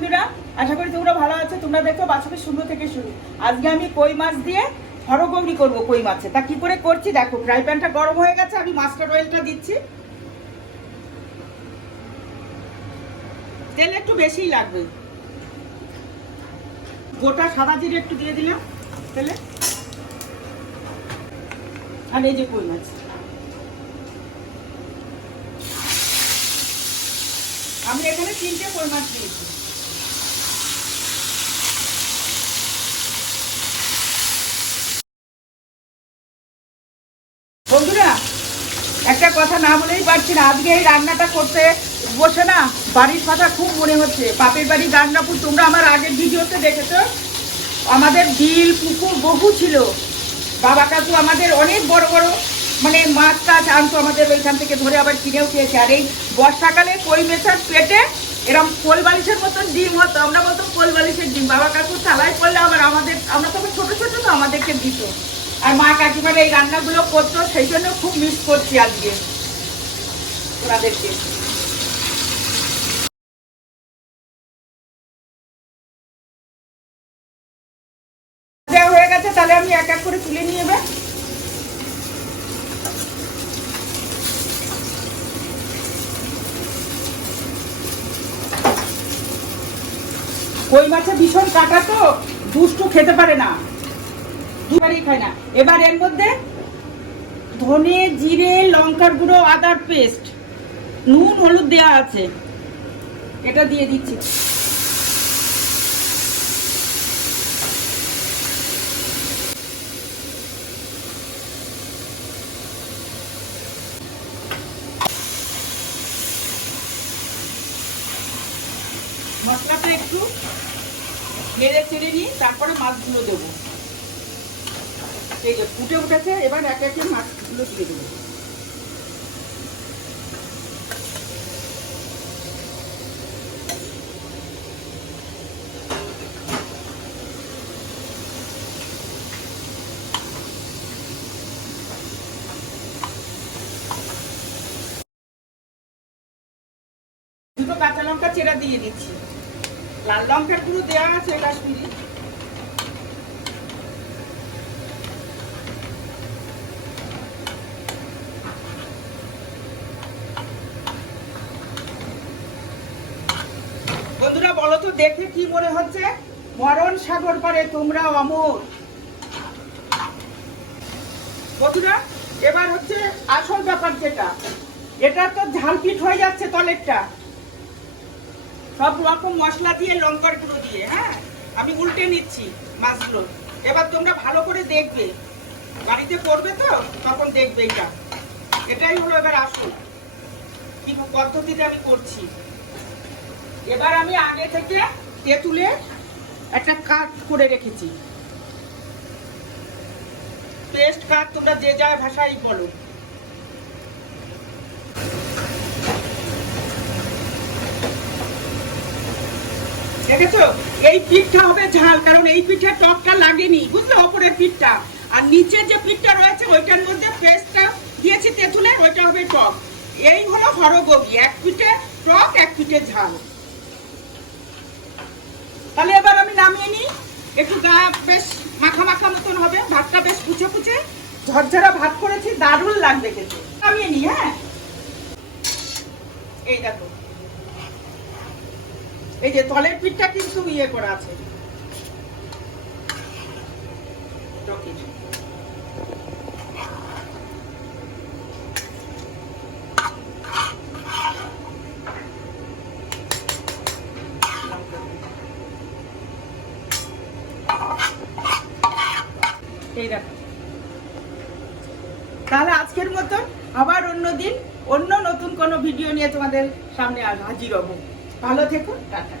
বন্ধুরা, আশা করি তোমরা ভালো আছো। তোমরা দেখো বাচ্চাদের সুন্দর থেকে শুরু। আজকে আমি কই মাছ দিয়ে হরগৌরি করব কই মাছে। তা কি করে করছি? দেখো, ফ্রাই প্যানটা গরম হয়ে গেছে, আমি মাস্টার্ড অয়েলটা দিচ্ছি। তেল একটু বেশিই লাগবে। গোটা সাদা জিরে একটু দিয়ে দিলাম তেলে। আর এই যে কই মাছ। আমি এখানে তিনটে কই মাছ দিয়েছি বন্ধুরা একটা কথা না বলেই পারছি না। আজকে এই রান্নাটা করতে বসে না বাড়ির কথা খুব মনে হচ্ছে। বাপের বাড়ি রান্নাপুর তোমরা আমার আগের ভিডিওতে দেখেছ? আমাদের বিল, পুকুর বহু ছিল। বাবা কাকু আমাদের অনেক বড় বড় মানে মাছ টাছ আনতো আমাদের ওইখান থেকে, ধরে আবার কিনেও খেয়েছে। আর এই বর্ষাকালে কই মেছার পেটে এরকম কোল বালিশের মতন ডিম হতো। আমরা বলতো কোল বালিশের ডিম। বাবা কাকু থালায় করলে আবার আমাদের, আমরা তখন ছোট ছোট তো, আমাদেরকে দিত। আর মা কাকিমার এই রান্নাগুলো করতো, সেই জন্য খুব মিস করছি আজকে ওনাদেরকে। হয়ে গেছে, তাহলে এক এক করে তুলে নিয়ে কই মাছে ভীষণ কাটা তো, দুষ্টু খেতে পারে না। দুবারই খায় না। এবার এর মধ্যে ধনে, জিরে, লঙ্কার গুঁড়ো, আদার পেস্ট, নুন, হলুদ দেওয়া আছে। এটা দিয়ে দিচ্ছি। মশলাটা একটু নেড়ে চেড়ে নিই তারপরে মাছগুলো দেবো। এই যে ফুটে উঠেছে, এবার এক একে মাছগুলো দিয়ে দেবো। দুটো কাঁচা লঙ্কা চেরা দিয়ে দিচ্ছি। লাল লঙ্কার গুঁড়ো দেওয়া আছে কাশ্মীরি বন্ধুরা, বলো তো, দেখে কি মনে হচ্ছে? মরণ সাগর পারে, তোমরা অমর। বন্ধুরা, এবার হচ্ছে আসল ব্যাপার যেটা। এটা তো ঝালপিট হয়ে যাচ্ছে তলেরটা। সব রকম মশলা দিয়ে, লঙ্কার গুঁড়ো দিয়ে হ্যাঁ? আমি উল্টে নিচ্ছি মাছগুলো। এবার তোমরা ভালো করে দেখবে। বাড়িতে করবে তো, তখন দেখবে এটা। এটাই হলো এবার আসল। কি পদ্ধতিতে আমি করছি? এবার আমি আগে থেকে তেঁতুলে একটা কাট করে রেখেছি। পেস্ট কাট তোমরা যে যা ভাষাই বলো। দেখেছ? এই পিঠটা হবে ঝাল, কারণ এই পিঠে টকটা লাগেনি, বুঝলে? ওপরের পিঠটা। আর নিচের যে পিঠটা রয়েছে, ওইটার মধ্যে পেস্টটা দিয়েছি তেঁতুলের ওইটা হবে টক। এই হলো হরগোবি, এক পিঠে টক, এক পিঠে ঝাল। তাহলে এবার আমি নামিয়ে নিই। একটু গা বেশ মাখা মাখা মতন হবে, ভাতটা বেশ কুচে কুচে ঝরঝরা ভাত করেছি, দারুণ লাগবে খেতে। নামিয়ে নিই হ্যাঁ? এই দেখো। এই যে তলের পিঠটা কিন্তু ইয়ে করা আছে। এই তাহলে আজকের মতন আবার অন্য দিন, অন্য নতুন কোনো ভিডিও নিয়ে তোমাদের সামনে হাজির হব। ভালো থেকো, টাটা।